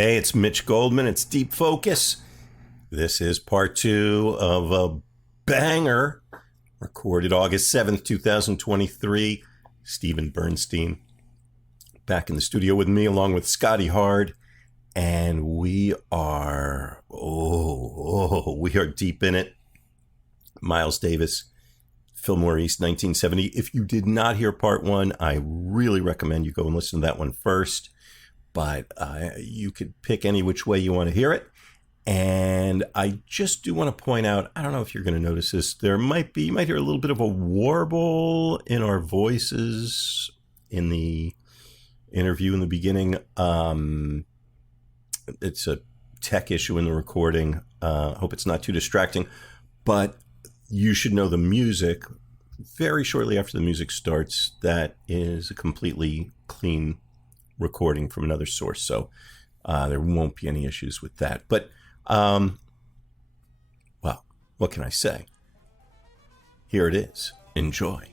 Hey, it's Mitch Goldman. It's Deep Focus. This is part 2 of a banger recorded August 7th, 2023. Steven Bernstein back in the studio with me along with Scotty Hard. And we are, we are deep in it. Miles Davis, Fillmore East, 1970. If you did not hear part 1, I really recommend you go and listen to that one first. But you could pick any which way you want to hear it. And I just do want to point out, I don't know if you're going to notice this, you might hear a little bit of a warble in our voices in the interview in the beginning. It's a tech issue in the recording. Hope it's not too distracting. But you should know the music, very shortly after the music starts, that is a completely clean recording from another source, so there won't be any issues with that. But well, what can I say? Here it is. Enjoy.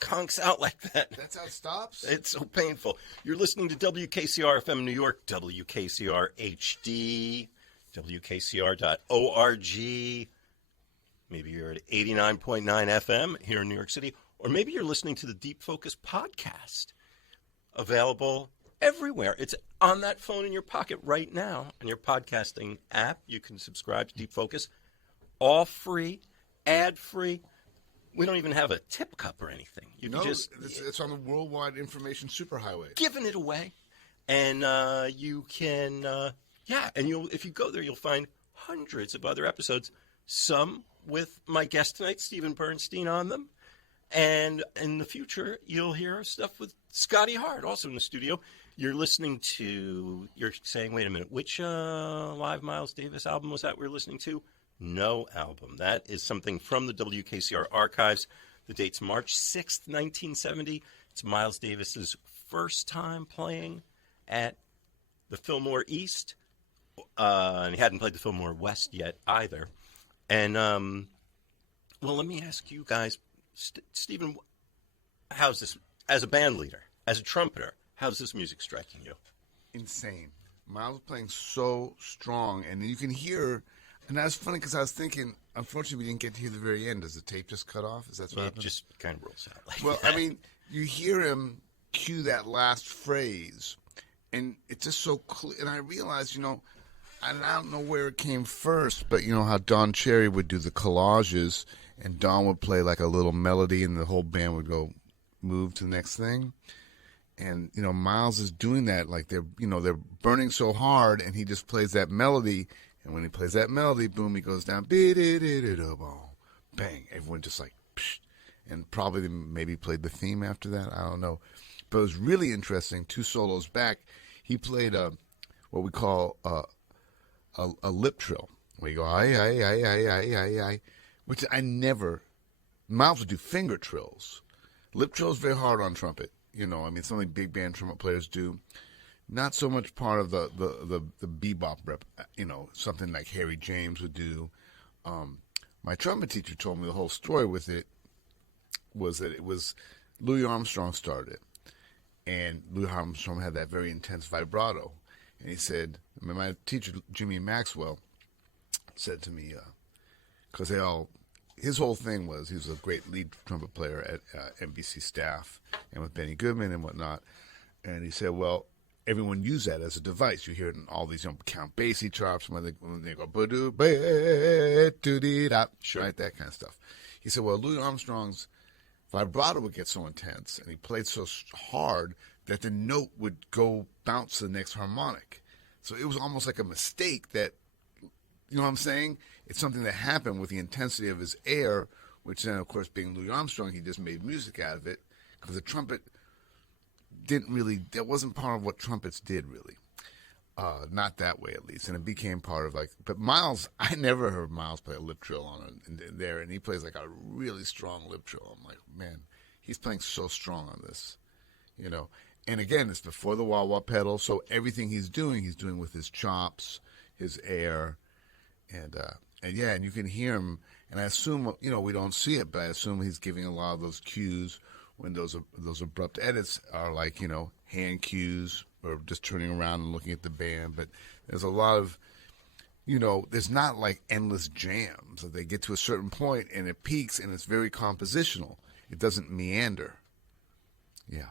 Conks out like that. That's how it stops? It's so painful. You're listening to WKCR FM New York, WKCR HD, WKCR.org. Maybe you're at 89.9 FM here in New York City, or maybe you're listening to the Deep Focus podcast, available everywhere. It's on that phone in your pocket right now, on your podcasting app. You can subscribe to Deep Focus, all free, ad-free. We don't even have a tip cup or anything. You can just it's on the worldwide information superhighway. Giving it away, and you can, and if you go there, you'll find hundreds of other episodes. Some with my guest tonight, Steven Bernstein, on them, and in the future, you'll hear stuff with Scotty Hard, also in the studio. You're saying, wait a minute, which live Miles Davis album was that we're listening to? No album. That is something from the WKCR archives. The date's March 6th, 1970. It's Miles Davis's first time playing at the Fillmore East. And he hadn't played the Fillmore West yet either. And, let me ask you guys, Steven, how's this, as a band leader, as a trumpeter, how's this music striking you? Insane. Miles was playing so strong, and you can hear... And that's funny because I was thinking, unfortunately, we didn't get to hear the very end. Does the tape just cut off? Is that what happened? It just kind of rolls out like that. I mean, you hear him cue that last phrase, and it's just so clear. And I realized, I don't know where it came first, but how Don Cherry would do the collages, and Don would play like a little melody, and the whole band would go move to the next thing. And, Miles is doing that, like they're burning so hard, and he just plays that melody. And when he plays that melody, boom, he goes down, bang. Everyone just like, psh, and probably maybe played the theme after that. I don't know. But it was really interesting. 2 solos back, he played what we call a lip trill, where you go, I, which Miles would do finger trills. Lip trill is very hard on trumpet. Something big band trumpet players do. Not so much part of the bebop rep, something like Harry James would do. My trumpet teacher told me the whole story with it was that it was Louis Armstrong started it. And Louis Armstrong had that very intense vibrato. And he said, my teacher, Jimmy Maxwell, said to me, because his whole thing was, he was a great lead trumpet player at NBC staff and with Benny Goodman and whatnot. And he said, well, everyone used that as a device. You hear it in all these Count Basie chops when they go sure. Right, that kind of stuff. He said, well, Louis Armstrong's vibrato would get so intense, and he played so hard that the note would go bounce to the next harmonic. So it was almost like a mistake that, you know what I'm saying? It's something that happened with the intensity of his air, which then, of course, being Louis Armstrong, he just made music out of it, because the trumpet that wasn't part of what trumpets did, really. Not that way, at least. And it became part of, like, but Miles, I never heard Miles play a lip trill on there, and he plays, like, a really strong lip trill. I'm like, man, he's playing so strong on this, you know. And again, it's before the wah-wah pedal, so everything he's doing with his chops, his air, and you can hear him. And I assume, you know, we don't see it, but I assume he's giving a lot of those cues when those abrupt edits are like, you know, hand cues or just turning around and looking at the band. But there's a lot of, you know, there's not like endless jams. They get to a certain point and it peaks and it's very compositional. It doesn't meander. Yeah.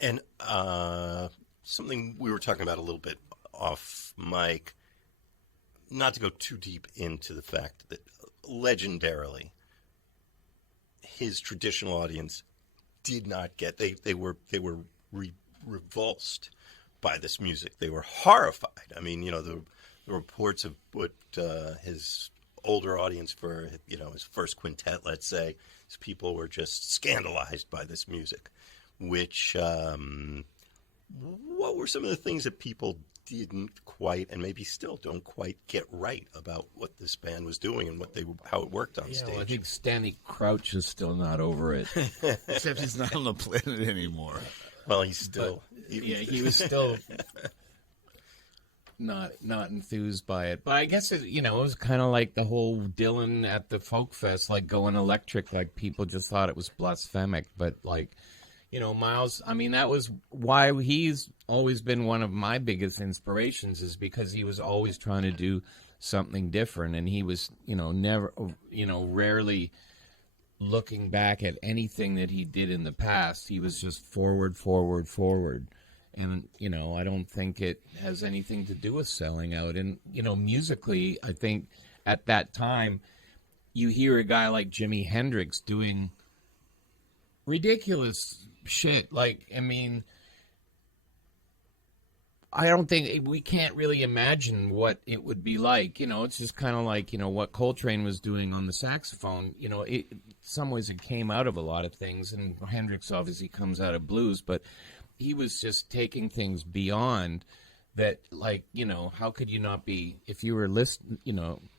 And something we were talking about a little bit off mic, not to go too deep into the fact that legendarily his traditional audience did not get, they were revulsed by this music. They were horrified. I mean, you know, the reports of what his older audience for, you know, his first quintet, let's say, his people were just scandalized by this music. Which, what were some of the things that people didn't quite, and maybe still don't quite get right about what this band was doing and how it worked on stage? Well, I think Stanley Crouch is still not over it. Except he's not on the planet anymore. Well, he's still... he was still not enthused by it. But I guess, it was kind of like the whole Dylan at the Folk Fest, like going electric. Like, people just thought it was blasphemic. But, like, you know, Miles, I mean, that was why he's always been one of my biggest inspirations, is because he was always trying to do something different. And he was, rarely looking back at anything that he did in the past. He was just forward. And, I don't think it has anything to do with selling out. And, musically, I think at that time, you hear a guy like Jimi Hendrix doing ridiculous shit. Like, I mean, I don't think we can't really imagine what it would be like. It's just kind of like, what Coltrane was doing on the saxophone. In some ways it came out of a lot of things, and Hendrix obviously comes out of blues, but he was just taking things beyond that. Like, how could you not be, if you were listening,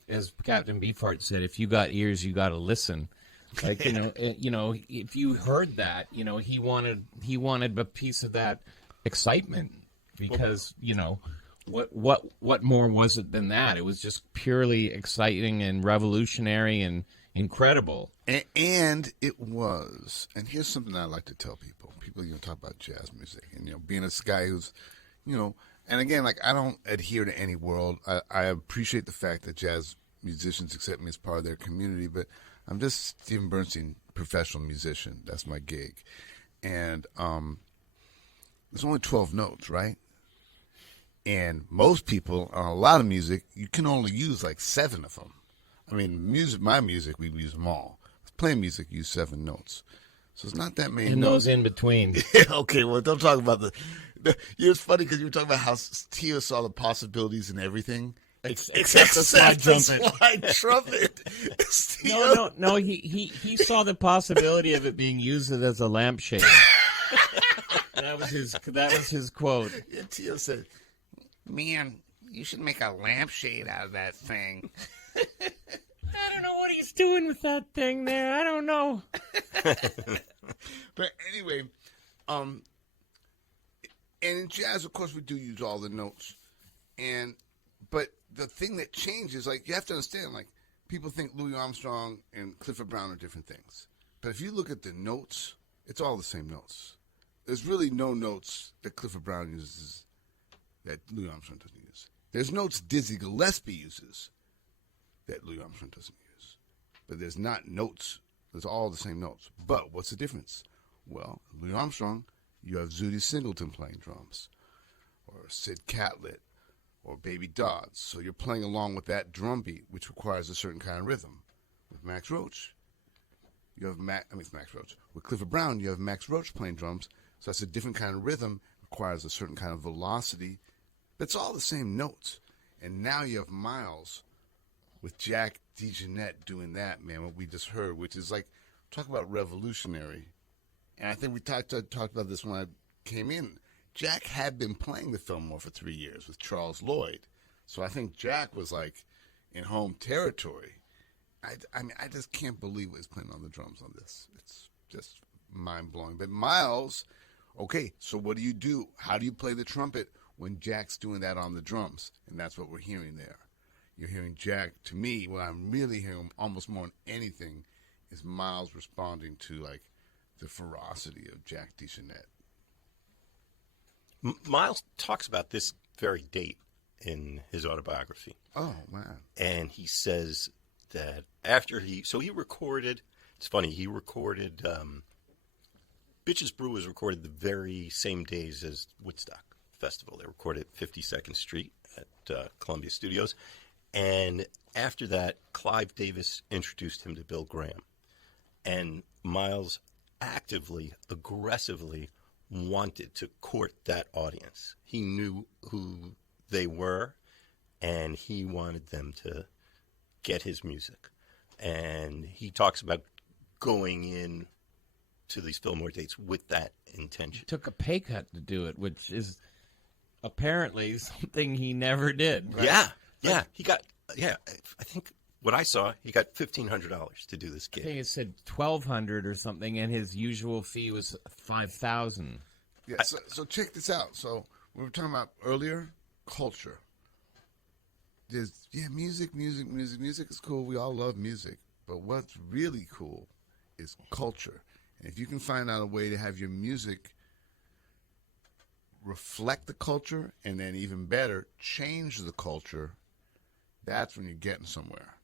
as Captain Beefheart said, if you got ears, you got to listen. Like, if you heard that, he wanted a piece of that excitement, because, what more was it than that? It was just purely exciting and revolutionary and incredible. And it was. And here's something I like to tell people. People, talk about jazz music. And, being a guy who's, and again, like, I don't adhere to any world. I appreciate the fact that jazz musicians accept me as part of their community, but I'm just Steven Bernstein, professional musician. That's my gig. And there's only 12 notes, right? And most people on a lot of music, you can only use like 7 of them. I mean, my music, we use them all. Playing music, use 7 notes. So it's not that many and notes. Those in between. Okay, well, don't talk about it's funny because you were talking about how Tio saw the possibilities in everything. Except the slide trumpet. No. He saw the possibility of it being used as a lampshade. That was his quote. Yeah, Tio said, "Man, you should make a lampshade out of that thing." I don't know what he's doing with that thing there. I don't know. But anyway, and in jazz, of course, we do use all the notes, but the thing that changes, like, you have to understand, like, people think Louis Armstrong and Clifford Brown are different things. But if you look at the notes, it's all the same notes. There's really no notes that Clifford Brown uses that Louis Armstrong doesn't use. There's notes Dizzy Gillespie uses that Louis Armstrong doesn't use. But there's not notes. There's all the same notes. But what's the difference? Well, Louis Armstrong, you have Zooty Singleton playing drums, or Sid Catlett, or Baby Dodds. So you're playing along with that drum beat, which requires a certain kind of rhythm. With Max Roach, you have Max Roach. With Clifford Brown, you have Max Roach playing drums, so that's a different kind of rhythm, requires a certain kind of velocity, but it's all the same notes. And now you have Miles with Jack DeJohnette doing that, man, what we just heard, which is like, talk about revolutionary. And I think we talked about this when I came in. Jack had been playing the Fillmore for 3 years with Charles Lloyd. So I think Jack was like in home territory. I mean, I just can't believe he's playing on the drums on this. It's just mind-blowing. But Miles, okay, so what do you do? How do you play the trumpet when Jack's doing that on the drums? And that's what we're hearing there. You're hearing Jack. To me, what I'm really hearing almost more than anything is Miles responding to, like, the ferocity of Jack DeJohnette. Miles talks about this very date in his autobiography. Oh, man. And he says that after he recorded, it's funny, he recorded, Bitches Brew was recorded the very same days as Woodstock Festival. They recorded at 52nd Street at Columbia Studios. And after that, Clive Davis introduced him to Bill Graham. And Miles actively, aggressively wanted to court that audience. He knew who they were, and he wanted them to get his music. And he talks about going in to these Fillmore dates with that intention. He took a pay cut to do it, which is apparently something he never did. Right? Yeah. He got, I think what I saw, he got $1,500 to do this I think gig. it said $1,200 or something, and his usual fee was $5,000. Yeah, so check this out. So we were talking about earlier, culture. There's, music is cool. We all love music. But what's really cool is culture. And if you can find out a way to have your music reflect the culture and then even better, change the culture, that's when you're getting somewhere.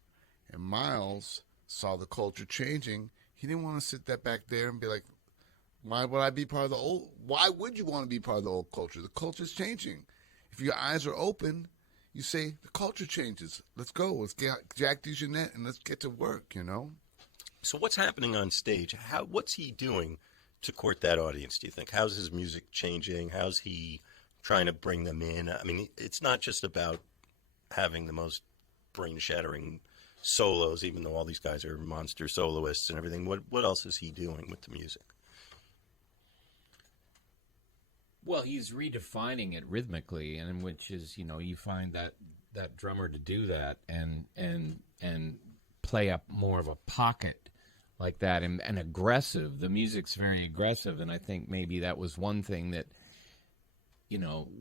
And Miles saw the culture changing. He didn't want to sit that back there and be like, why would I be part of the old? Why would you want to be part of the old culture? The culture's changing. If your eyes are open, you say, the culture changes. Let's go. Let's get Jack DeJohnette and let's get to work, you know? So what's happening on stage? What's he doing to court that audience, do you think? How's his music changing? How's he trying to bring them in? I mean, it's not just about having the most brain-shattering solos, even though all these guys are monster soloists and everything. What else is he doing with the music? Well, he's redefining it rhythmically, and which is, you find that drummer to do that and play up more of a pocket like that and aggressive. The music's very aggressive, and I think maybe that was one thing that,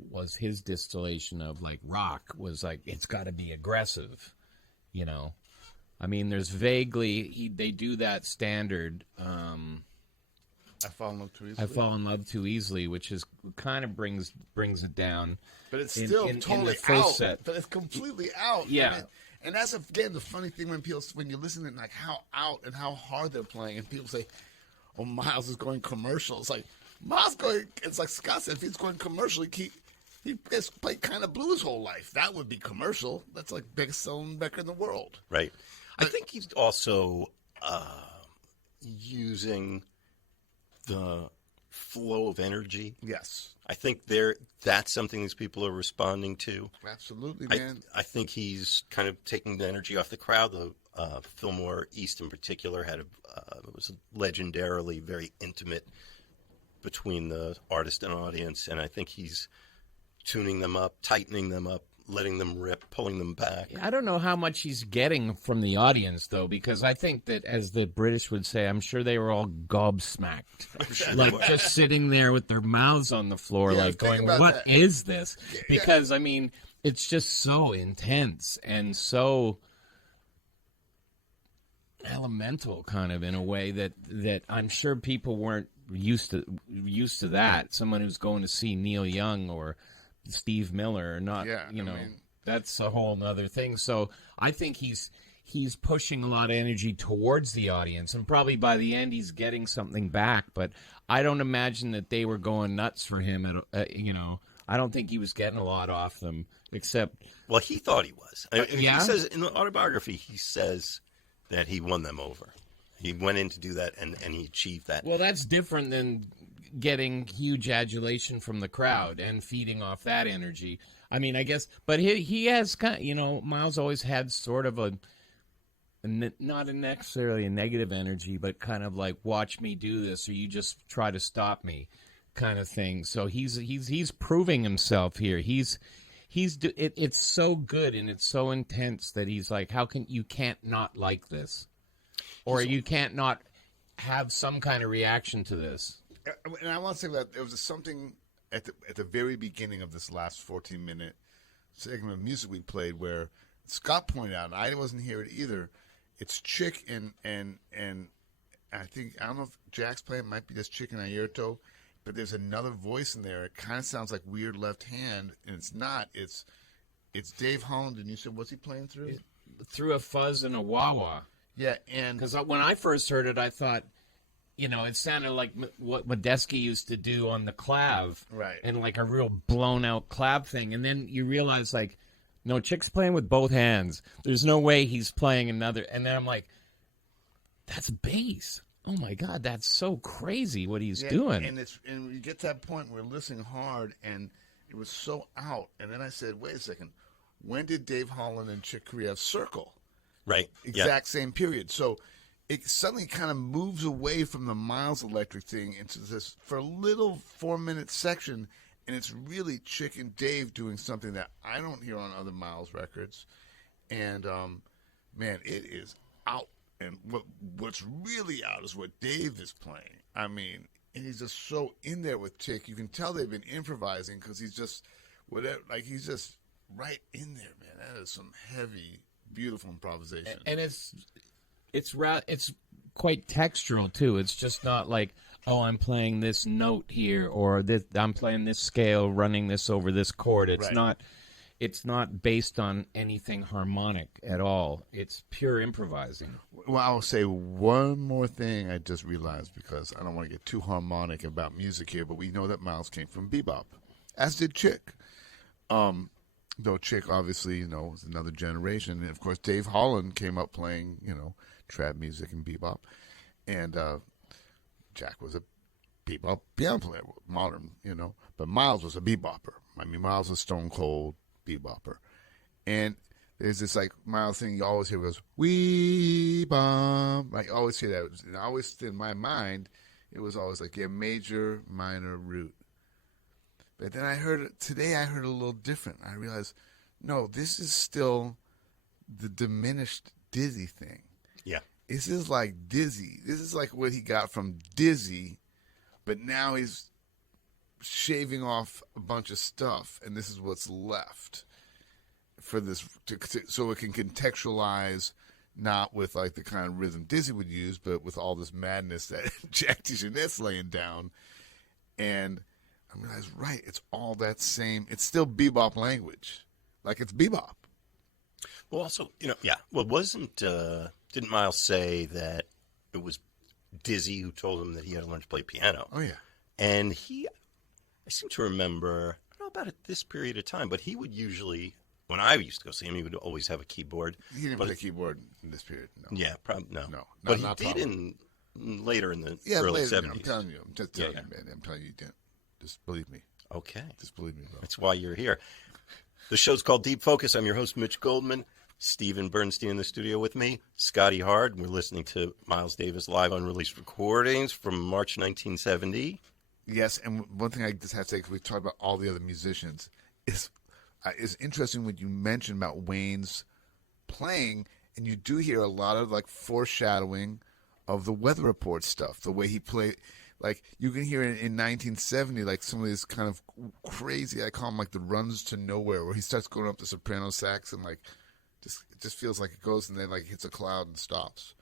was his distillation of like rock was like, it's got to be aggressive, I mean, there's vaguely, they do that standard, I fall in love too easily. I fall in love too easily, which is kind of brings it down. But it's still totally full out. set. But it's completely out. Yeah. And that's, again, the funny thing when you listen to like how out and how hard they're playing, and people say, oh, Miles is going commercial. It's like, it's like Scott said, if he's going commercial, he has played kind of blue his whole life. That would be commercial. That's like biggest selling record in the world. Right. I think he's also using the flow of energy. Yes. I think that's something these people are responding to. Absolutely, man. I think he's kind of taking the energy off the crowd. The Fillmore East in particular it was legendarily very intimate between the artist and audience, and I think he's tuning them up, tightening them up, letting them rip, pulling them back. I don't know how much he's getting from the audience, though, because I think that, as the British would say, I'm sure they were all gobsmacked. Sure like, just sitting there with their mouths on the floor, like, going, what is this? Because, I mean, it's just so intense and so elemental, kind of, in a way that I'm sure people weren't used to that. Someone who's going to see Neil Young or Steve Miller or not, that's a whole nother thing. So I think he's pushing a lot of energy towards the audience, and probably by the end he's getting something back. But I don't imagine that they were going nuts for him. I don't think he was getting a lot off them, except. Well, he thought he was. He says in the autobiography, he says that he won them over. He went in to do that, and he achieved that. Well, that's different than getting huge adulation from the crowd and feeding off that energy. I mean, I guess, but he has kind of, you know, Miles always had sort of not necessarily a negative energy, but kind of like, watch me do this, or you just try to stop me, kind of thing. So he's proving himself here. It's so good and it's so intense that he's like, you can't not like this, or you can't not have some kind of reaction to this. And I want to say that there was something at the very beginning of this last 14-minute segment of music we played where Scott pointed out, and I wasn't here either. It's Chick and I think, I don't know if Jack's playing, it might be just Chick and Ayrton, but there's another voice in there. It kind of sounds like Weird Left Hand, and it's not. It's Dave Holland, and you said, what's he playing through? Through a fuzz and a wah-wah. Yeah, and because when I first heard it, I thought, you know, it sounded like what Medeski used to do on the clav, right? And like a real blown out clav thing. And then you realize, like, no, Chick's playing with both hands. There's no way he's playing another. And then I'm like, that's bass. Oh my God, that's so crazy what he's doing. And you get to that point where we're listening hard, and it was so out. And then I said, wait a second, when did Dave Holland and Chick Corea circle? Right. Exact same period. So it suddenly kind of moves away from the Miles Electric thing into this for a little 4-minute section, and it's really Chick and Dave doing something that I don't hear on other Miles records. And man, it is out. And what's really out is what Dave is playing. I mean, and he's just so in there with Chick. You can tell they've been improvising because he's just he's just right in there, man. That is some heavy, beautiful improvisation. And it's quite textural too. It's just not like, oh, I'm playing this note here, or I'm playing this scale, running this over this chord. It's not. It's not based on anything harmonic at all. It's pure improvising. Well, I'll say one more thing I just realized, because I don't want to get too harmonic about music here, but we know that Miles came from bebop, as did Chick. Though Chick, obviously, you know, was another generation. And, of course, Dave Holland came up playing, you know, trap music and bebop. And Jack was a bebop piano player, modern, you know. But Miles was a bebopper. I mean, Miles was stone cold bebopper. And there's this like Miles thing you always hear goes, "We bop." I always hear that. And I always, in my mind, it was always like, yeah, major, minor, root. But then I heard a little different. I realized, no, this is still the diminished Dizzy thing. Yeah. This is like Dizzy. This is like what he got from Dizzy, but now he's shaving off a bunch of stuff, and this is what's left for this, so it can contextualize, not with like the kind of rhythm Dizzy would use, but with all this madness that Jack DeJohnette's laying down. And I realized, right, it's all that same. It's still bebop language, like it's bebop. Well, also, you know, yeah. Well, didn't Miles say that it was Dizzy who told him that he had to learn to play piano? Oh yeah, and I seem to remember, I don't know about at this period of time, but he would usually, when I used to go see him, he would always have a keyboard. He didn't play keyboard in this period. No. Yeah, probably no. No, but he did later in the early 70s. I'm telling you, I'm just telling you, man. I'm telling you didn't. Just believe me. Okay. Just believe me, bro. That's why you're here. The show's called Deep Focus. I'm your host, Mitch Goldman. Steven Bernstein in the studio with me. Scotty Hard. We're listening to Miles Davis live unreleased recordings from March 1970. Yes, and one thing I just have to say, because we talked about all the other musicians, is interesting what you mentioned about Wayne's playing, and you do hear a lot of like foreshadowing of the Weather Report stuff, the way he played. Like, you can hear in 1970, like, some of these kind of crazy, I call them, like, the runs to nowhere, where he starts going up the soprano sax and, like, it just feels like it goes and then, like, hits a cloud and stops.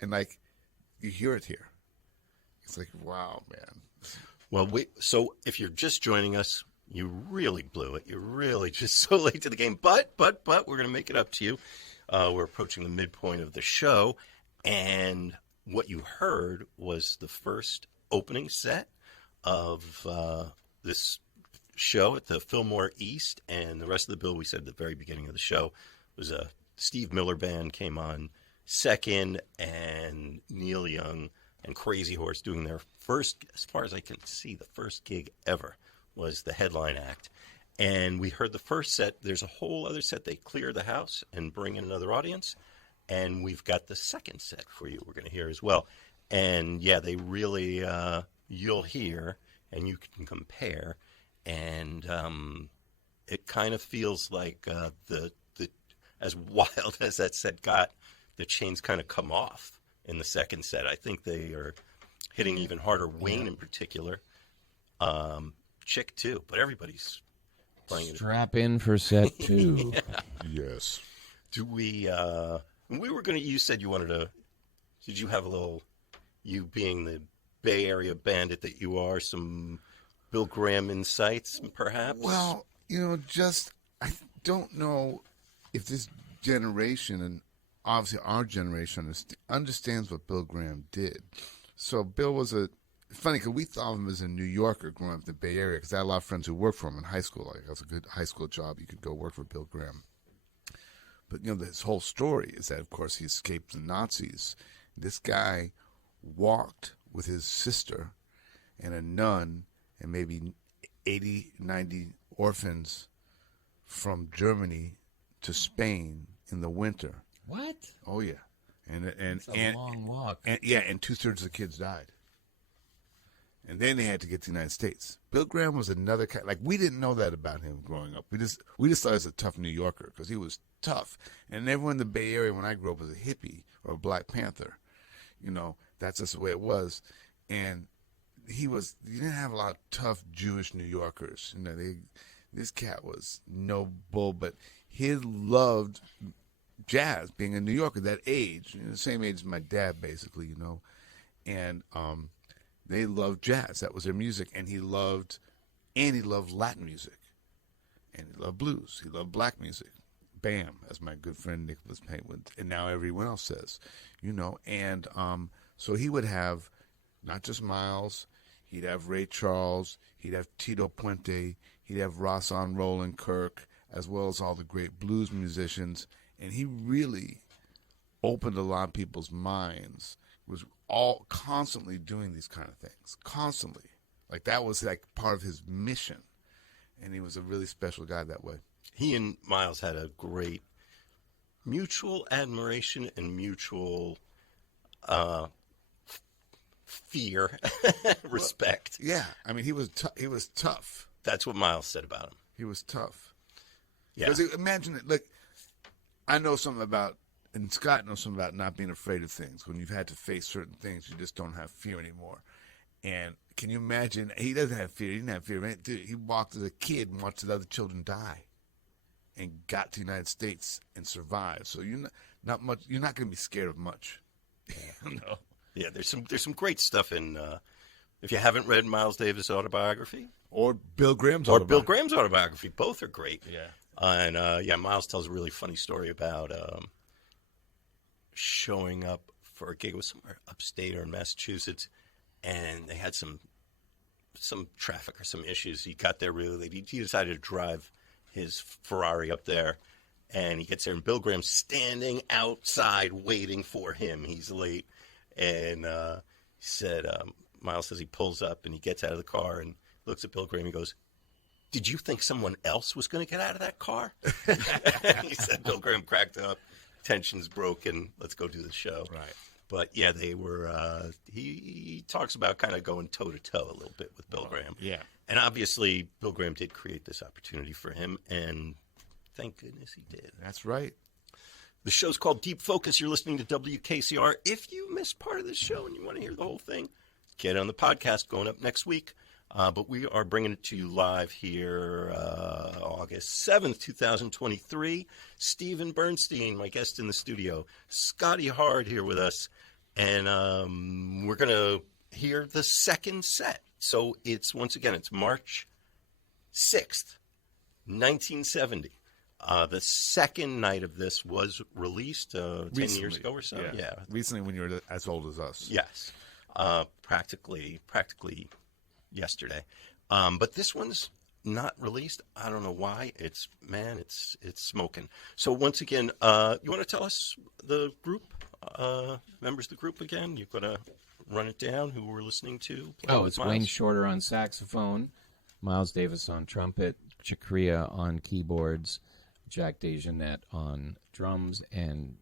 And, like, you hear it here. It's like, wow, man. Well, so if you're just joining us, you really blew it. You're really just so late to the game. But we're going to make it up to you. We're approaching the midpoint of the show, and what you heard was the first opening set of this show at the Fillmore East, and the rest of the bill we said at the very beginning of the show was a Steve Miller Band came on second, and Neil Young and Crazy Horse doing their first, as far as I can see, the first gig ever was the headline act. And we heard the first set. There's a whole other set. They clear the house and bring in another audience. And we've got the second set for you we're going to hear as well. And, yeah, they really, you'll hear and you can compare. And it kind of feels like the as wild as that set got, the chains kind of come off in the second set. I think they are hitting even harder. Wayne in particular. Chick, too. But everybody's playing it. Strap in for set 2. Yes. Do we, we were going to, you said you wanted to, did you have a little, you being the Bay Area bandit that you are, some Bill Graham insights, perhaps? Well, I don't know if this generation, and obviously our generation, understands what Bill Graham did. So Bill was funny because we thought of him as a New Yorker growing up in the Bay Area because I had a lot of friends who worked for him in high school. Like, that's a good high school job. You could go work for Bill Graham. But, his whole story is that, of course, he escaped the Nazis. This guy walked with his sister and a nun and maybe 80, 90 orphans from Germany to Spain in the winter. What? Oh, yeah. And It's a long walk. And 2/3 of the kids died. And then they had to get to the United States. Bill Graham was another kind. Like, we didn't know that about him growing up. We just thought he was a tough New Yorker because he was tough. And everyone in the Bay Area when I grew up was a hippie or a Black Panther. That's just the way it was. And you didn't have a lot of tough Jewish New Yorkers. This cat was no bull, but he loved jazz, being a New Yorker, that age, the same age as my dad, basically, and they loved jazz. That was their music, and he loved Latin music, and he loved blues. He loved black music. Bam, as my good friend Nicholas Payne would, and now everyone else says, and so he would have not just Miles, he'd have Ray Charles, he'd have Tito Puente, he'd have Rahsaan Roland Kirk, as well as all the great blues musicians. And he really opened a lot of people's minds, was all constantly doing these kind of things, constantly. Like, that was like part of his mission. And he was a really special guy that way. He and Miles had a great mutual admiration and mutual fear, respect. Well, yeah. I mean, he was tough. That's what Miles said about him. He was tough. Yeah. Because imagine it, like, I know something about, and Scott knows something about not being afraid of things. When you've had to face certain things, you just don't have fear anymore. And can you imagine, he doesn't have fear. He didn't have fear. Man, dude, he walked as a kid and watched the other children die and got to the United States and survived. So you're not going to be scared of much. No. Yeah, there's some great stuff in, if you haven't read Miles Davis' autobiography. Or Bill Graham's Or Bill Graham's autobiography. Both are great. Yeah. And, Miles tells a really funny story about showing up for a gig. It was somewhere upstate or in Massachusetts, and they had some traffic or some issues. He got there really late. He decided to drive his Ferrari up there, and he gets there, and Bill Graham's standing outside waiting for him. He's late. And he said, Miles says he pulls up, and he gets out of the car and looks at Bill Graham and goes, "Did you think someone else was going to get out of that car?" He said Bill Graham cracked up. Tension's broken. Let's go do the show. Right. But, yeah, they were he talks about kind of going toe-to-toe a little bit with Bill Graham. Yeah. And obviously, Bill Graham did create this opportunity for him, and thank goodness he did. That's right. The show's called Deep Focus. You're listening to WKCR. If you missed part of this show and you want to hear the whole thing, get on the podcast going up next week. But we are bringing it to you live here August 7th, 2023. Steven Bernstein, my guest in the studio. Scotty Hard here with us. And we're going to hear the second set. So it's March 6th, 1970. The second night of this was released 10 years ago or so. Yeah. Recently, when you were as old as us. Yes. Practically yesterday. But this one's not released. I don't know why. It's smoking. So once again, you want to tell us the group, members of the group again? You're going to run it down? Who we're listening to? Oh, it's Wayne Shorter on saxophone, Miles Davis on trumpet, Chakria on keyboards, Jack DeJohnette on drums, and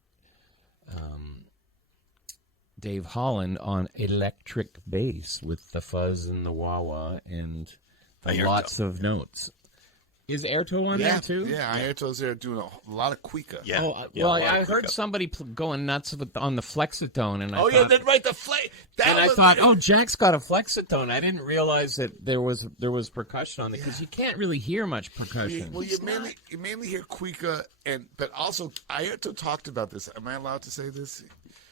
Dave Holland on electric bass with the fuzz and the wah-wah and lots of notes. Is Airto on there too? Yeah, Airto's there doing a lot of cuica. Yeah. Oh, yeah, well, I I heard somebody going nuts on the flexitone, and I thought, then right, the flake. I thought, oh, Jack's got a flexitone. I didn't realize that there was percussion on it because you can't really hear much percussion. Well, you mainly hear cuica, but also Airto talked about this. Am I allowed to say this?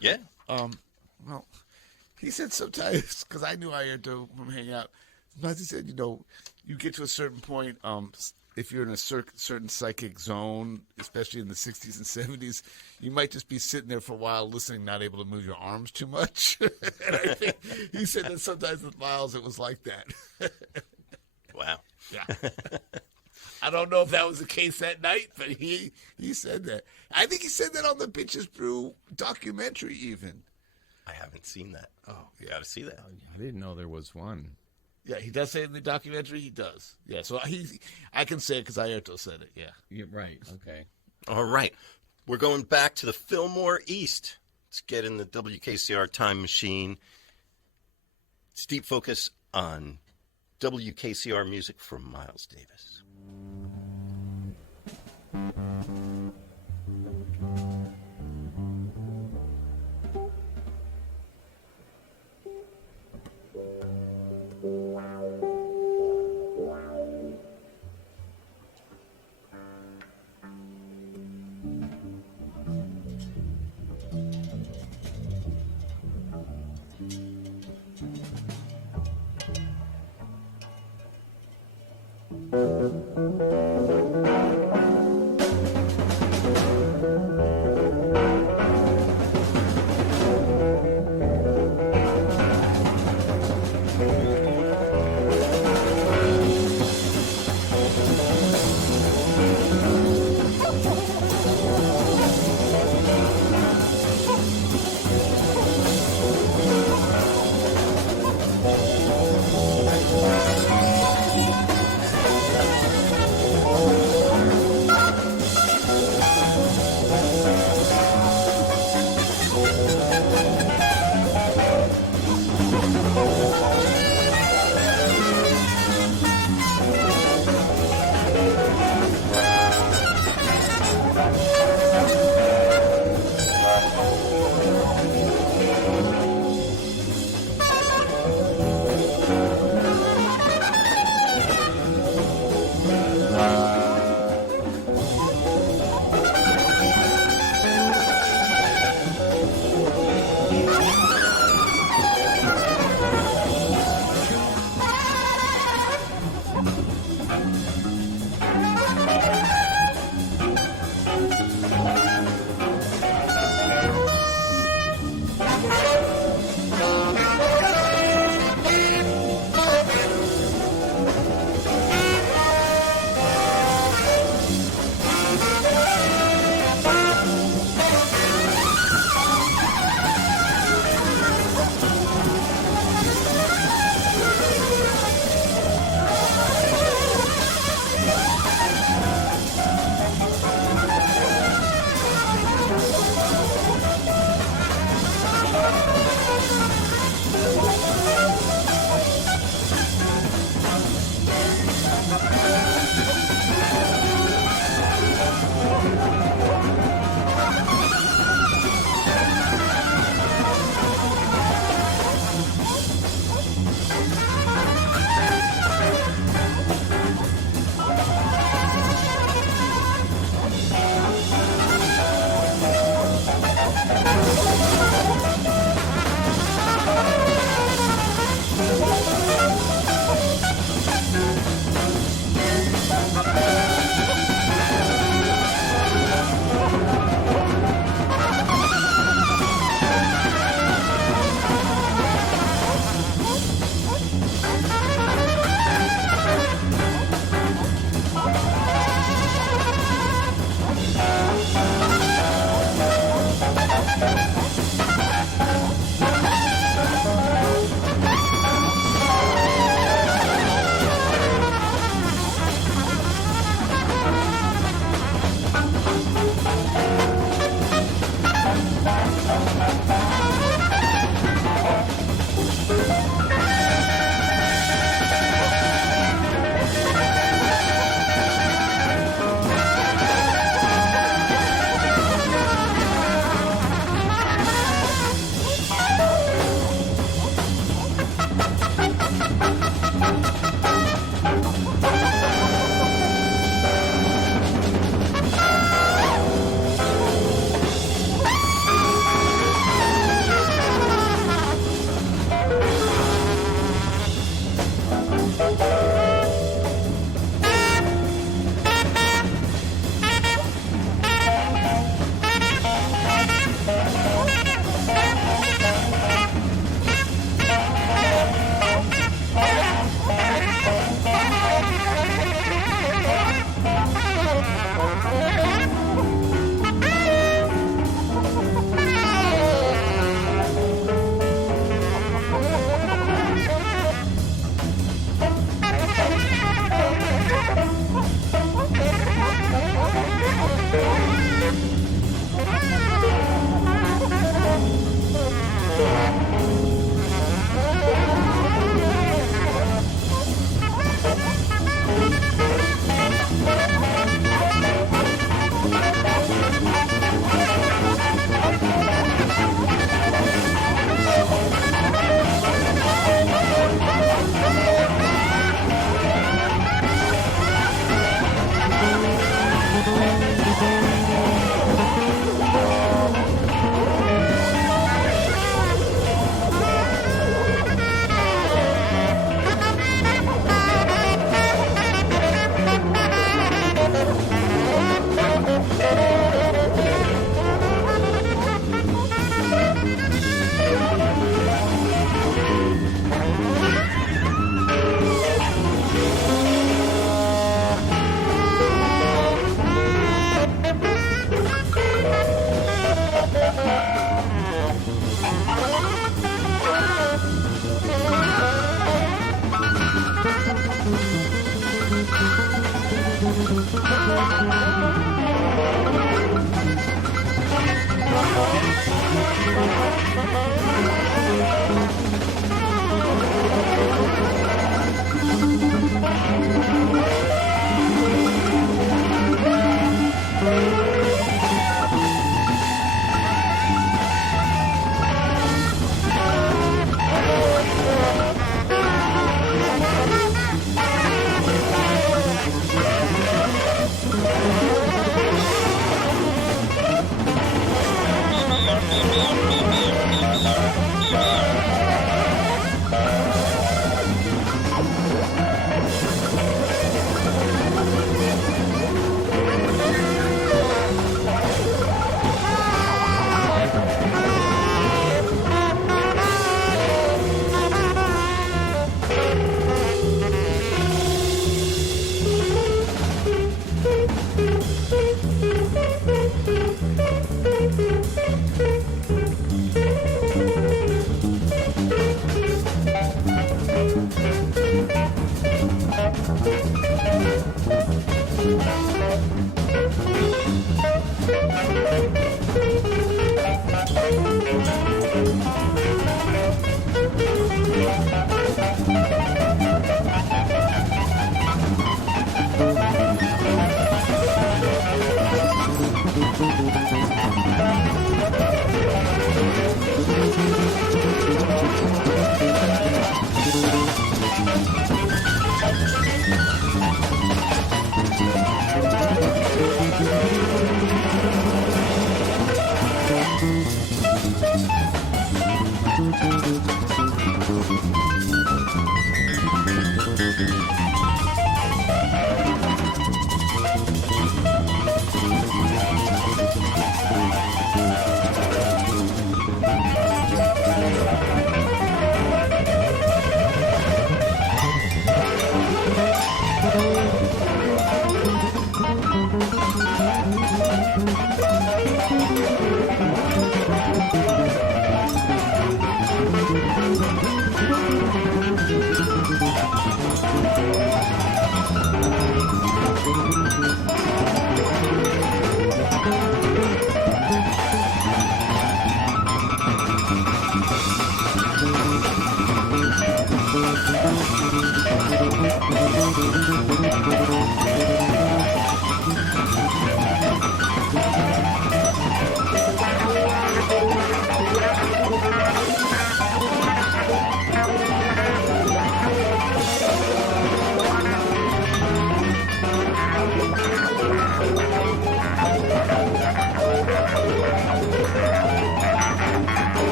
Yeah. Well, he said sometimes, because I knew Airto from hanging out, sometimes he said, you get to a certain point, if you're in a certain psychic zone, especially in the 60s and 70s, you might just be sitting there for a while listening, not able to move your arms too much. And I think he said that sometimes with Miles it was like that. Wow. Yeah. I don't know if that was the case that night, but he said that. I think he said that on the Bitches Brew documentary even. I haven't seen that. Oh, You got to see that. I didn't know there was one. Yeah, he does say it in the documentary. He does. Yeah, so I can say it because Airto said it. Yeah. You're right. Okay. All right. We're going back to the Fillmore East. Let's get in the WKCR time machine. It's deep focus on WKCR music from Miles Davis.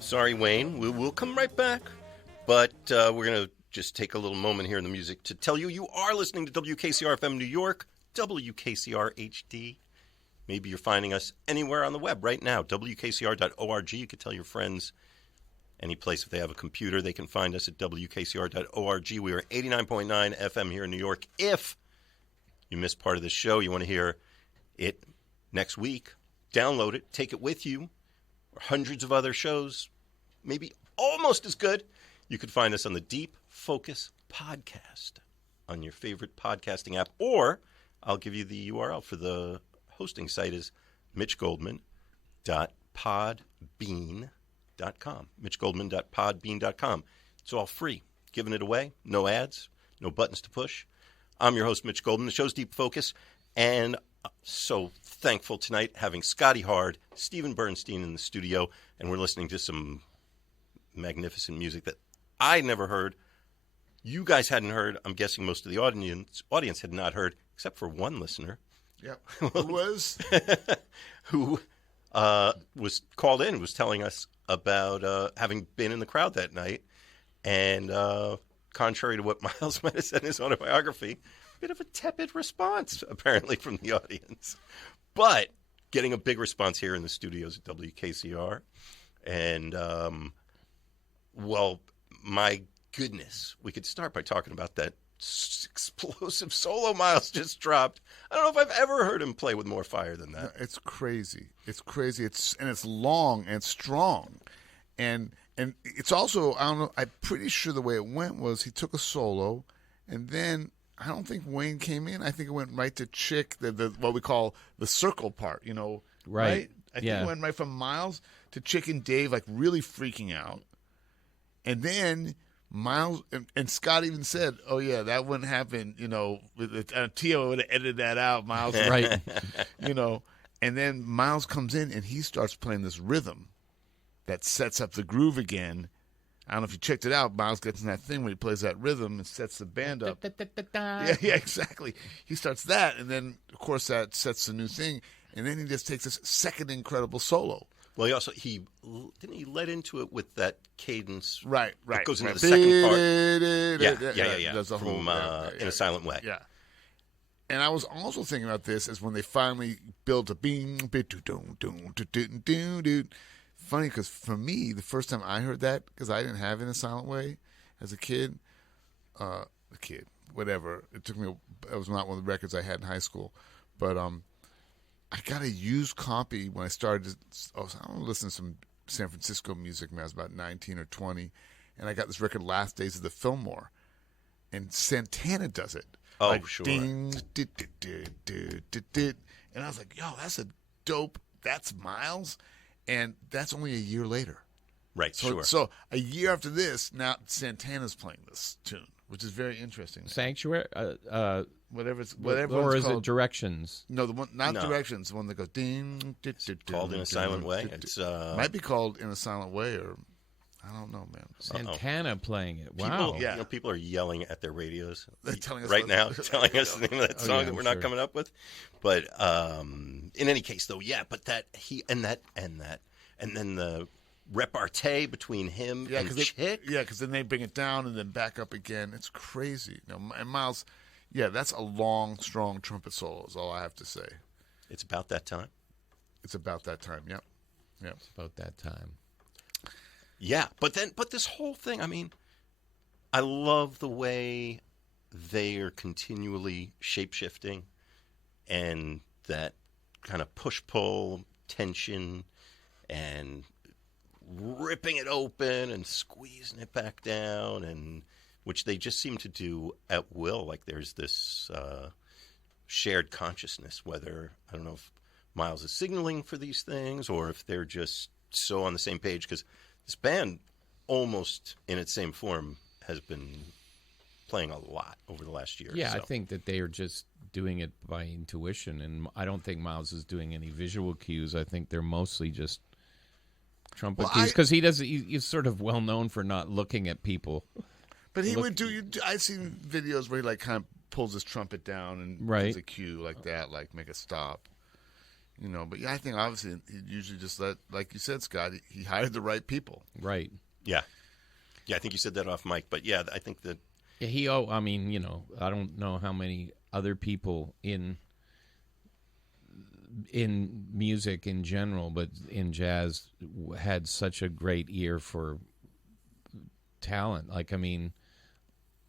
Sorry, Wayne. We'll come right back. But we're going to just take a little moment here in the music to tell you are listening to WKCR FM New York, WKCR HD. Maybe you're finding us anywhere on the web right now, WKCR.org. You could tell your friends any place if they have a computer. They can find us at WKCR.org. We are 89.9 FM here in New York. If you missed part of the show, you want to hear it next week, download it, take it with you, or hundreds of other shows, maybe almost as good, you could find us on the Deep Focus Podcast on your favorite podcasting app, or I'll give you the URL for the hosting site is mitchgoldman.podbean.com. mitchgoldman.podbean.com. It's all free. Giving it away. No ads. No buttons to push. I'm your host, Mitch Goldman. The show's Deep Focus. And so thankful tonight having Scotty Hard, Steven Bernstein in the studio. And we're listening to some magnificent music that I never heard. You guys hadn't heard. I'm guessing most of the audience had not heard, except for one listener. Yep. Who was? Who was called in and was telling us about having been in the crowd that night. And contrary to what Miles might have said in his autobiography, a bit of a tepid response, apparently, from the audience. But getting a big response here in the studios at WKCR. And, well, my goodness, we could start by talking about that explosive solo Miles just dropped. I don't know if I've ever heard him play with more fire than that. It's crazy. It's crazy. It's long and strong. And it's also, I don't know, I'm pretty sure the way it went was he took a solo, and then I don't think Wayne came in. I think it went right to Chick, the what we call the circle part, you know. Right. I think it went right from Miles to Chick and Dave, like really freaking out. And then Miles, and Scott even said, oh, yeah, that wouldn't happen, you know. Tio would have edited that out, Miles. Right. You know. And then Miles comes in, and he starts playing this rhythm that sets up the groove again. I don't know if you checked it out. Miles gets in that thing when he plays that rhythm and sets the band up. Yeah, exactly. He starts that, and then, of course, that sets the new thing. And then he just takes this second incredible solo. Well, he didn't he let into it with that cadence. Right. That goes into the second part. Yeah. Does the From whole, In a Silent Way. Yeah. And I was also thinking about this as when they finally built a bing, funny because for me, the first time I heard that, because I didn't have In a Silent Way as a kid, whatever. It took me. It was not one of the records I had in high school, but I got a used copy when I started. I was listening to some San Francisco music when I was about 19 or 20, and I got this record, Last Days of the Fillmore, and Santana does it. Oh, like, sure. Ding, and I was like, yo, that's a dope. That's Miles. And that's only a year later. Right, sure. So a year after this, now Santana's playing this tune, which is very interesting. Sanctuary? Whatever Or it's is called. it Directions? No, the one, not No. Directions. The one that goes ding. Called In a Silent Way. It's might be called In a Silent Way, or I don't know, man. Santana playing it. Wow. People, Yeah. people are yelling at their radios They're telling us right what- now, telling us the name of that song yeah, that we're I'm not sure. coming up with. But in any case, though, yeah. But that and then the repartee between him and Chick. because then they bring it down and then back up again. It's crazy. And Miles, that's a long, strong trumpet solo. Is all I have to say. It's about that time. It's about that time. Yep. It's about that time. Yeah, but this whole thing, I mean, I love the way they are continually shape-shifting and that kind of push-pull tension and ripping it open and squeezing it back down, and which they just seem to do at will. Like there's this shared consciousness, whether, I don't know if Miles is signaling for these things or if they're just so on the same page, because this band, almost in its same form, has been playing a lot over the last year. Yeah, so. I think that they are just doing it by intuition, and I don't think Miles is doing any visual cues. I think they're mostly just trumpet cues, because he's sort of well known for not looking at people. But he would do. I've seen videos where he like kind of pulls his trumpet down and Right. gives a cue like that, like make a stop. But I think obviously he usually just like you said, Scott, he hired the right people. Right. Yeah, I think you said that off mic, but yeah, I think that Yeah, I mean, I don't know how many other people in music in general, but in jazz, had such a great ear for talent. Like, I mean,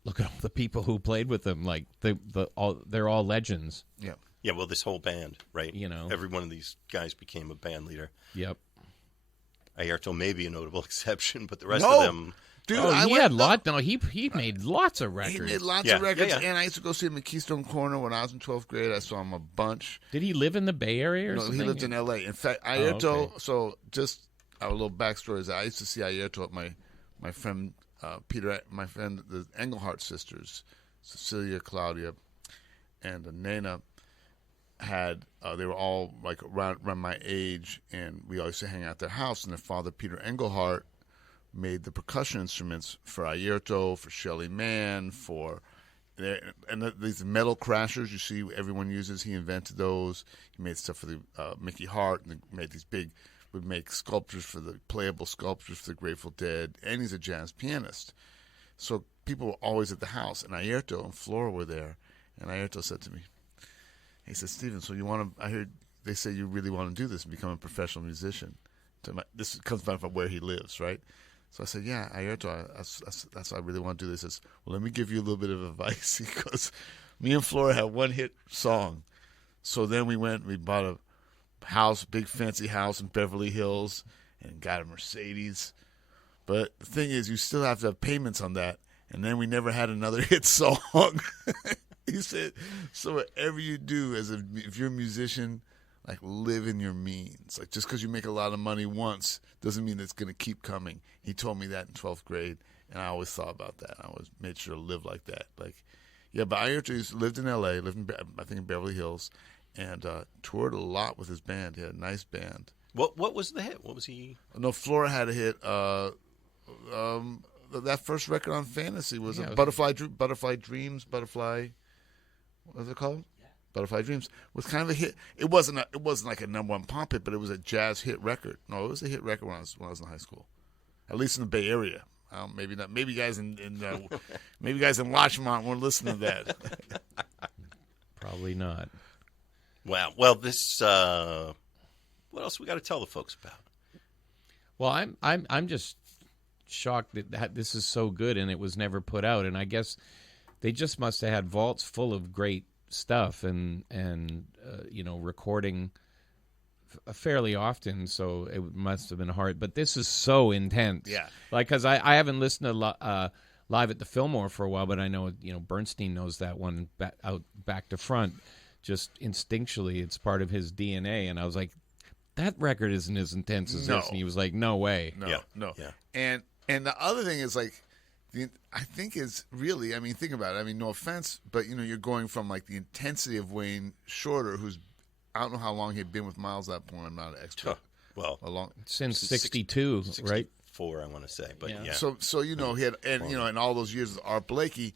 look at all the people who played with them. Like, they're all legends. Yeah. Yeah, well, this whole band, right? You know. Every one of these guys became a band leader. Yep. Airto may be a notable exception, but the rest No. of them... Dude, Oh, I he went, had lot. No, he made lots of He records. made lots Yeah, of records, yeah, yeah. and I used to go see him at Keystone Corner when I was in 12th grade. I saw him a bunch. Did he live in the Bay Area or No, something? he lived in L.A. In fact, Airto. okay. So just a little backstory is that I used to see Airto at my friend Peter, my friend the Engelhardt sisters, Cecilia, Claudia, and Nana had. They were all like around my age, and we always used to hang out at their house. And their father, Peter Engelhardt, made the percussion instruments for Airto, for Shelly Manne, and these metal crashers you see everyone uses. He invented those. He made stuff for the Mickey Hart, and made these would make sculptures for the playable sculptures for the Grateful Dead. And he's a jazz pianist. So people were always at the house, and Airto and Flora were there. And Airto said to me, he said, "Steven, so you want to? I heard they say you really want to do this and become a professional musician." This comes back from where he lives, right? So I said, "Yeah, Airto, that's why I really want to do this." He says, "Well, let me give you a little bit of advice." He goes, "Me and Flora had one hit song, so then we bought a house, big fancy house in Beverly Hills, and got a Mercedes. But the thing is, you still have to have payments on that, and then we never had another hit song." He said, "So whatever you do if you're a musician, like live in your means. Like just because you make a lot of money once doesn't mean it's going to keep coming." He told me that in 12th grade, and I always thought about that. I always made sure to live like that. Like, yeah, but Airto lived in L.A., I think in Beverly Hills, and toured a lot with his band. He had a nice band. What was the hit? What was he? No, Flora had a hit. That first record on Fantasy was Yeah, Butterfly Dreams. What was it called? Butterfly Dreams was kind of a hit. It wasn't like a number one pop hit, but it was a jazz hit record. No, it was a hit record when I was in high school, at least in the Bay Area. Maybe not. Maybe guys maybe guys in Larchmont weren't listening to that. Probably not. Wow. Well, this. What else we got to tell the folks about? Well, I'm just shocked that this is so good and it was never put out. And I guess they just must have had vaults full of great stuff and recording fairly often. So it must have been hard. But this is so intense. Yeah. Like, because I haven't listened to live at the Fillmore for a while, but I know Bernstein knows that one back to front. Just instinctually, it's part of his DNA. And I was like, that record isn't as intense as this. And he was like, no way. No. Yeah. And the other thing is like, I think is really, I mean, think about it. I mean, no offense, but you're going from like the intensity of Wayne Shorter, who's, I don't know how long he had been with Miles at that point. I'm not an expert. Well, since 62, right? 64, I want to say, but yeah. So he had, and all those years with Art Blakey,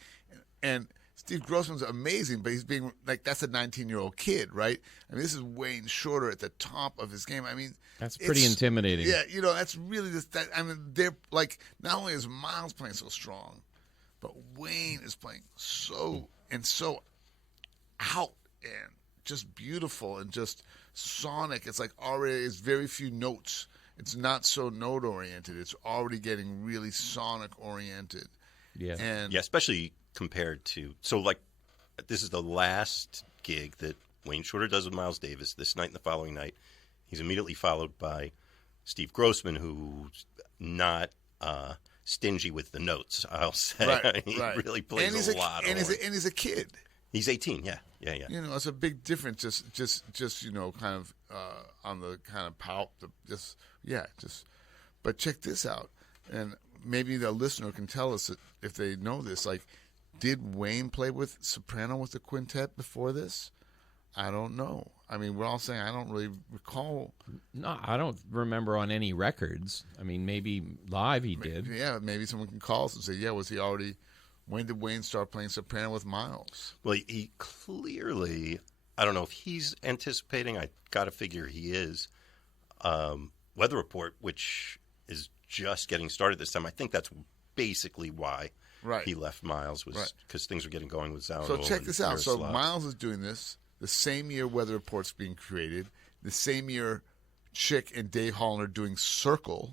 and Steve Grossman's amazing, but he's being like, that's a 19-year-old kid, right? I mean, this is Wayne Shorter at the top of his game. I mean, that's pretty intimidating. Yeah, that's really that. I mean, they're like, not only is Miles playing so strong, but Wayne is playing so out and just beautiful and just sonic. It's like already, it's very few notes. It's not so note oriented. It's already getting really sonic oriented. Yeah, and especially compared to this is the last gig that Wayne Shorter does with Miles Davis this night and the following night. He's immediately followed by Steve Grossman, who's not stingy with the notes, I'll say. Right, he right. really plays a lot. And he's a kid. He's 18, yeah. It's a big difference. Just kind of on the kind of power. But check this out, and maybe the listener can tell us if they know this. Like, did Wayne play with soprano with the quintet before this? I don't know. I mean, we're all saying I don't really recall. No, I don't remember on any records. I mean, maybe live he did. Yeah, maybe someone can call us and say, yeah, was he already? When did Wayne start playing soprano with Miles? Well, he clearly, I don't know if he's anticipating. I got to figure he is. Weather Report, which is just getting started this time. I think that's basically why he left Miles, was because things were getting going with Zauro. So check this out. So Miroslav. Miles is doing this the same year Weather Report's being created, the same year Chick and Dave Holland are doing Circle,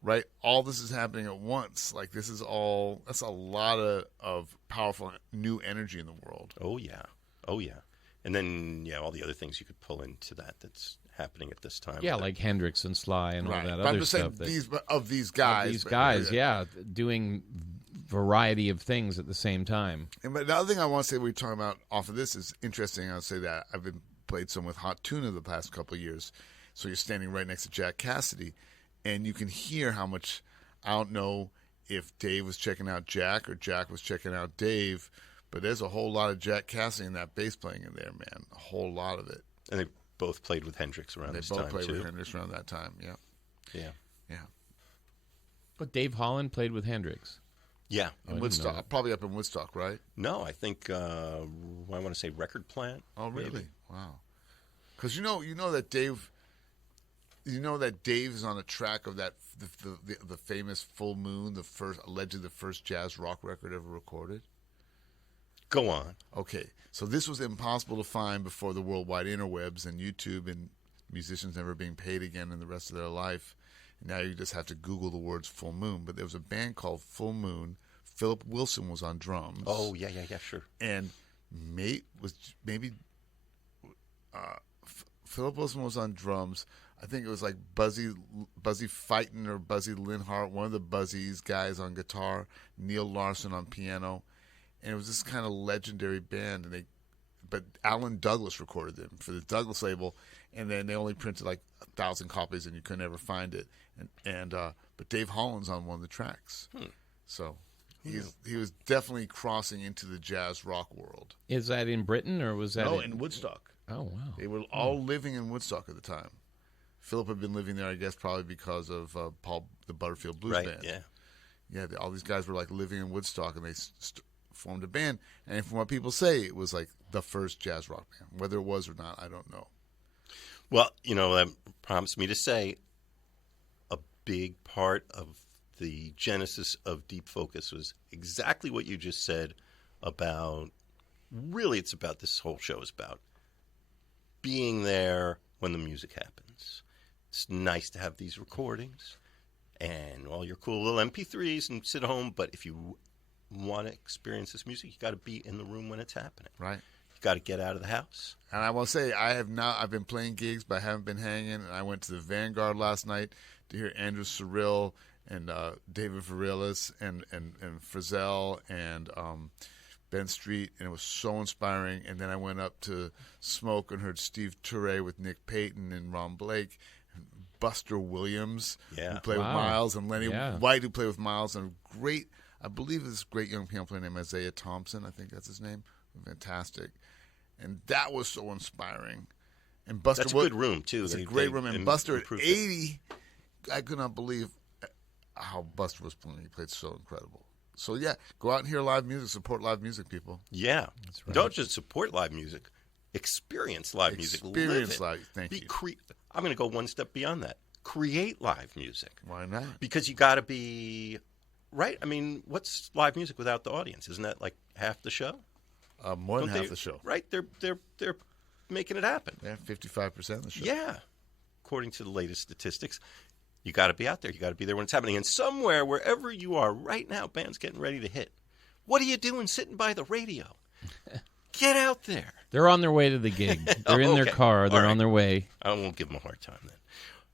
right? All this is happening at once. Like, this is all, that's a lot of powerful new energy in the world. Oh, yeah. And then, all the other things you could pull into that's happening at this time. Yeah, like Hendrix and Sly and all that But I'm other just saying stuff. these guys. These guys, doing variety of things at the same time. But the other thing I want to say we're talking about off of this is interesting. I'll say that I've been played some with Hot Tuna the past couple of years. So you're standing right next to Jack Cassidy, and you can hear how much, I don't know if Dave was checking out Jack or Jack was checking out Dave, but there's a whole lot of Jack Cassidy and that bass playing in there, man. A whole lot of it. And they both played with Hendrix around this time, They both played too. with Hendrix around that time, yeah. Yeah. But Dave Holland played with Hendrix. Yeah. In Woodstock, probably up in Woodstock, right? No, I think, I want to say Record Plant. Oh, really? Maybe. Wow. Because you know that Dave is on a track of that the famous Full Moon, allegedly the first jazz rock record ever recorded. Go on. Okay, so this was impossible to find before the worldwide interwebs and YouTube and musicians never being paid again in the rest of their life. And now you just have to Google the words Full Moon. But there was a band called Full Moon. Philip Wilson was on drums. Oh, yeah, sure. And Philip Wilson was on drums. I think it was like Buzzy Fighton or Buzzy Linhart, one of the Buzzy's guys on guitar, Neil Larson on piano. And it was this kind of legendary band. But Alan Douglas recorded them for the Douglas label, and then they only printed like 1,000 copies, and you could never find it. But Dave Holland's on one of the tracks, so he was definitely crossing into the jazz rock world. Is that in Britain or was that in Woodstock? Oh wow! They were all living in Woodstock at the time. Philip had been living there, I guess, probably because of Paul the Butterfield Blues Band. Yeah. All these guys were like living in Woodstock, and they formed a band. And from what people say, it was like the first jazz rock band. Whether it was or not, I don't know. Well, that prompts me to say a big part of the genesis of Deep Focus was exactly what you just said about, really it's about, this whole show is about being there when the music happens. It's nice to have these recordings and all your cool little MP3s and sit home, but if you want to experience this music, you got to be in the room when it's happening. Right. You got to get out of the house. And I will say, I've been playing gigs, but I haven't been hanging. And I went to the Vanguard last night to hear Andrew Cyril and David Varelis and Frizzell and Ben Street, and it was so inspiring. And then I went up to Smoke and heard Steve Ture with Nick Payton and Ron Blake, and Buster Williams, who played with Miles, and Lenny White, who played with Miles, and I believe this great young piano player named Isaiah Thompson, I think that's his name. Fantastic. And that was so inspiring. And Buster, that's a good room, too. It's a great room. And Buster at 80, I could not believe how Buster was playing. He played so incredible. So, yeah, go out and hear live music. Support live music, people. Yeah. That's right. Don't just support live music. Experience live music. Experience live. Thank you. I'm going to go one step beyond that. Create live music. Why not? Because you got to be right. I mean, what's live music without the audience? Isn't that like half the show? More than half the show. Right. They're making it happen. Yeah, 55% of the show. Yeah. According to the latest statistics, you got to be out there. You got to be there when it's happening. And somewhere, wherever you are right now, band's getting ready to hit. What are you doing sitting by the radio? Get out there. They're on their way to the gig. They're in their car. They're on their way. I won't give them a hard time then.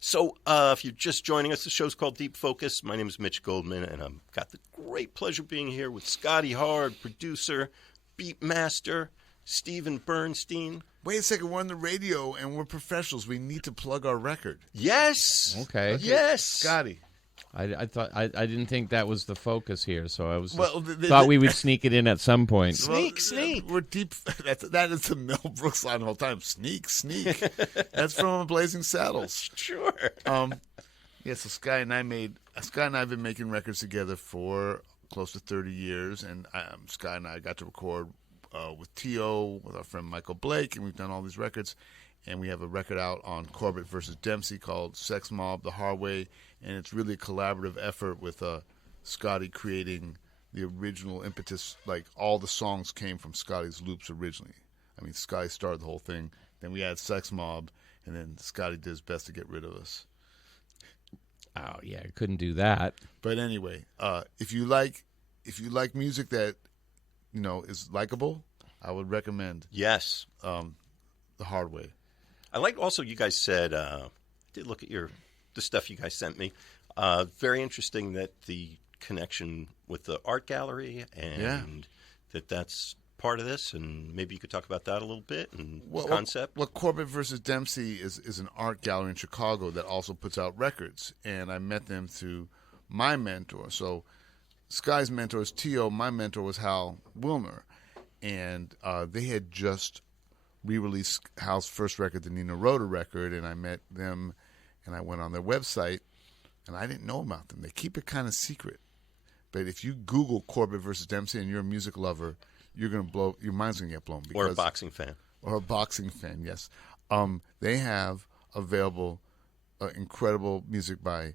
So if you're just joining us, the show's called Deep Focus. My name is Mitch Goldman, and I've got the great pleasure of being here with Scotty Hard, producer, beatmaster, Steven Bernstein. Wait a second, we're on the radio and we're professionals. We need to plug our record. Yes. Okay. Yes. Scotty. I thought I didn't think that was the focus here, so I was thought we would sneak it in at some point. Sneak. We're deep. That is the Mel Brooks line the whole time. Sneak. That's from Blazing Saddles. Sure. Yeah. So Scott and I have been making records together for close to 30 years, and Scott and I got to record with T.O., with our friend Michael Blake, and we've done all these records. And we have a record out on Corbett versus Dempsey called Sex Mob the Hard Way, and it's really a collaborative effort with Scotty creating the original impetus. Like, all the songs came from Scotty's loops originally. I mean, Scotty started the whole thing. Then we had Sex Mob, and then Scotty did his best to get rid of us. Oh yeah, I couldn't do that. But anyway, if you like music that is likable, I would recommend Yes. The Hard Way. I like also you guys said, I did look at the stuff you guys sent me. Very interesting that the connection with the art gallery and that's part of this, and maybe you could talk about that a little bit and concept. Well, Corbett versus Dempsey is an art gallery in Chicago that also puts out records, and I met them through my mentor. So Sky's mentor is T.O., my mentor was Hal Wilner, and they had just re-released Hal's first record, the Nina Rhoda record, and I met them, and I went on their website, and I didn't know about them. They keep it kind of secret, but if you Google Corbett versus Dempsey and you're a music lover, you're gonna blow. Your mind's gonna get blown. Or a boxing fan. Or a boxing fan, yes. They have available incredible music by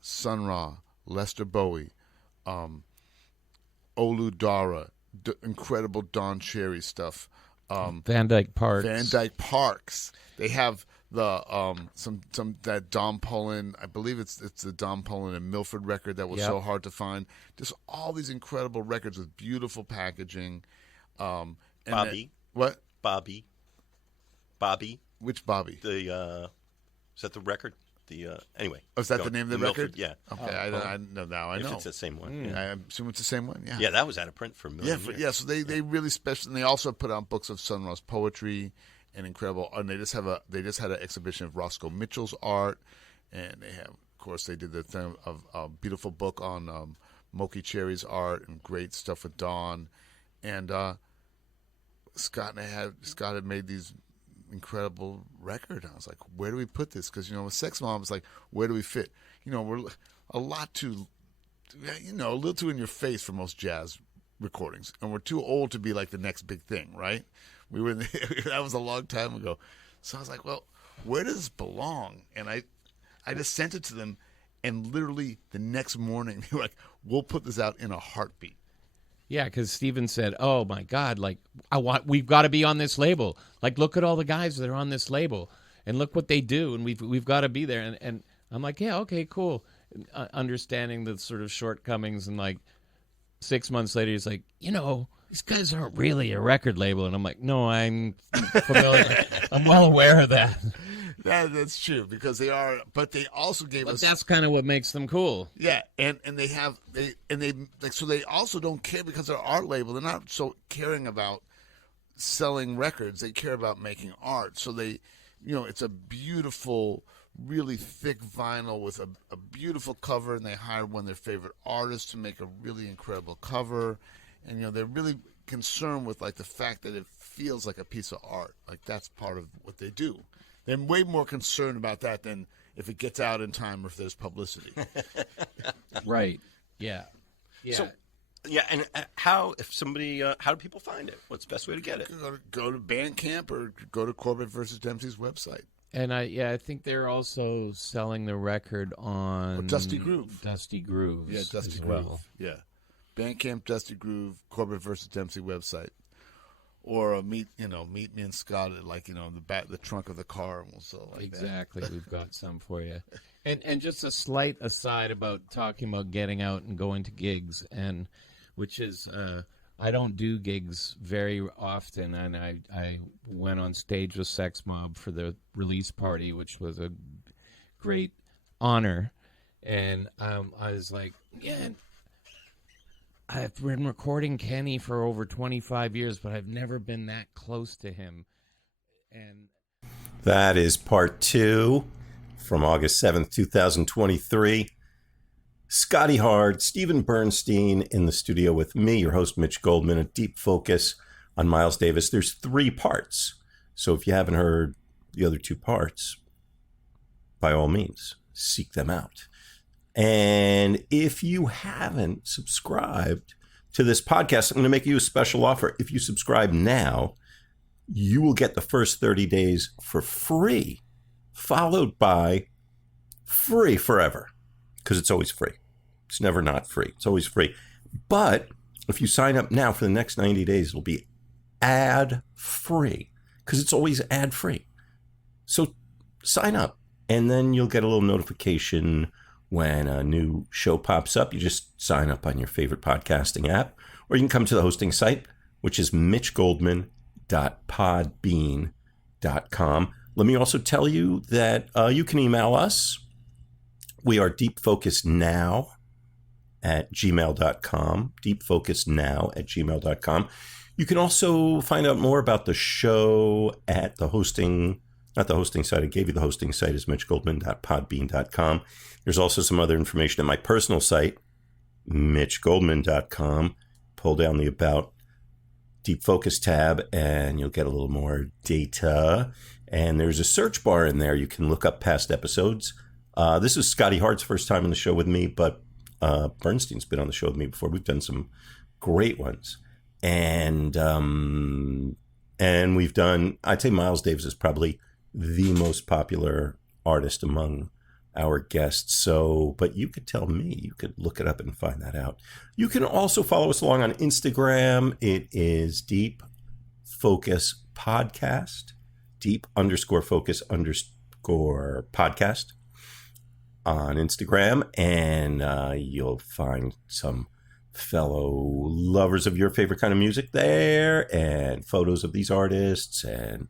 Sun Ra, Lester Bowie, Olu Dara, incredible Don Cherry stuff. Van Dyke Parks. Van Dyke Parks. They have the some that Don Pullen. I believe it's the Don Pullen and Milford record that was so hard to find. Just all these incredible records with beautiful packaging. And Bobby. What? Bobby. Which Bobby? The is that the record? Anyway. Oh, is that the name of the record? Yeah. Okay, I know now. I know. It's the same one. I assume it's the same one. Yeah. Yeah, that was out of print for a million years. Yeah. So they really special, and they also put out books of Sun Ra's poetry and incredible. And they just had an exhibition of Roscoe Mitchell's art, and they have, of course, they did the thing of a beautiful book on Moki Cherry's art and great stuff with Dawn, and Scott had made these incredible record. I was like, where do we put this? Because with Sex Mom, it's like, where do we fit? We're a lot too, a little too in your face for most jazz recordings, and we're too old to be like the next big thing, right? We were that was a long time ago. So I was like, well, where does this belong? And I just sent it to them, and literally the next morning they were like, we'll put this out in a heartbeat. Yeah, because Steven said, "Oh my God, we've got to be on this label. Like, look at all the guys that are on this label, and look what they do, and we've got to be there." And I'm like, "Yeah, okay, cool." Understanding the sort of shortcomings, and like 6 months later, he's like, these guys aren't really a record label, and I'm like, "No, I'm familiar. I'm well aware of that." That's true, because they are, but they also gave us. That's kind of what makes them cool. Yeah, and they so they also don't care because they're art label. They're not so caring about selling records. They care about making art. So they, it's a beautiful, really thick vinyl with a beautiful cover, and they hired one of their favorite artists to make a really incredible cover, and they're really concerned with like the fact that it feels like a piece of art. Like that's part of what they do. They're way more concerned about that than if it gets out in time or if there's publicity. Right. Yeah. Yeah. So, and how do people find it? What's the best way to get it? Go to Bandcamp or go to Corbett versus Dempsey's website. And I think they're also selling the record on Dusty Groove. Dusty Groove. Yeah, Dusty Groove. Well. Yeah. Bandcamp, Dusty Groove, Corbett versus Dempsey website. Or meet me and Scott at the trunk of the car, and we'll sell like exactly. that. We've got some for you. And just a slight aside about talking about getting out and going to gigs, and which is I don't do gigs very often, and I went on stage with Sex Mob for the release party, which was a great honor, and I was like, yeah. I've been recording Kenny for over 25 years, but I've never been that close to him. And that is part 2 from August 7th, 2023. Scotty Hard, Steven Bernstein in the studio with me, your host, Mitch Goldman, a deep focus on Miles Davis. There's 3 parts. So if you haven't heard the other 2 parts, by all means, seek them out. And if you haven't subscribed to this podcast, I'm going to make you a special offer. If you subscribe now, you will get the first 30 days for free, followed by free forever, because it's always free. It's never not free. It's always free. But if you sign up now for the next 90 days, it'll be ad-free, because it's always ad-free. So sign up, and then you'll get a little notification when a new show pops up. You just sign up on your favorite podcasting app, or you can come to the hosting site, which is mitchgoldman.podbean.com. Let me also tell you that you can email us. We are deepfocusnow@gmail.com, deepfocusnow@gmail.com. You can also find out more about the show at the hosting, not the hosting site, I gave you the hosting site is mitchgoldman.podbean.com. There's also some other information at my personal site, mitchgoldman.com. Pull down the About Deep Focus tab and you'll get a little more data. And there's a search bar in there. You can look up past episodes. This is Scotty Hard's first time on the show with me, but Bernstein's been on the show with me before. We've done some great ones. And we've done, I'd say Miles Davis is probably the most popular artist among our guests. So, but you could tell me, you could look it up and find that out. You can also follow us along on Instagram. It is Deep Focus Podcast, deep_focus_podcast on Instagram. And you'll find some fellow lovers of your favorite kind of music there and photos of these artists and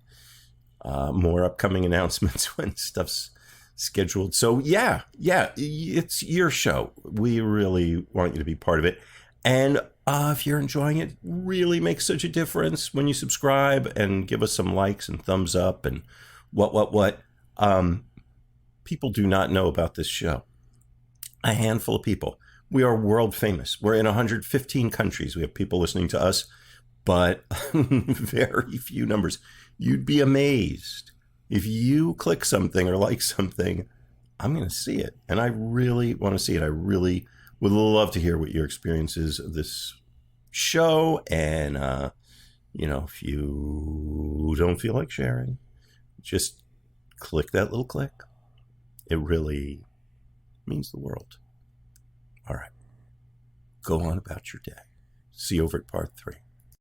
more upcoming announcements when stuff's scheduled. So yeah, it's your show. We really want you to be part of it. And if you're enjoying it, really makes such a difference when you subscribe and give us some likes and thumbs up and what. People do not know about this show. A handful of people. We are world famous. We're in 115 countries. We have people listening to us, but very few numbers. You'd be amazed. If you click something or like something, I'm going to see it. And I really want to see it. I really would love to hear what your experience is of this show. And, if you don't feel like sharing, just click that little click. It really means the world. All right. Go on about your day. See you over at part 3.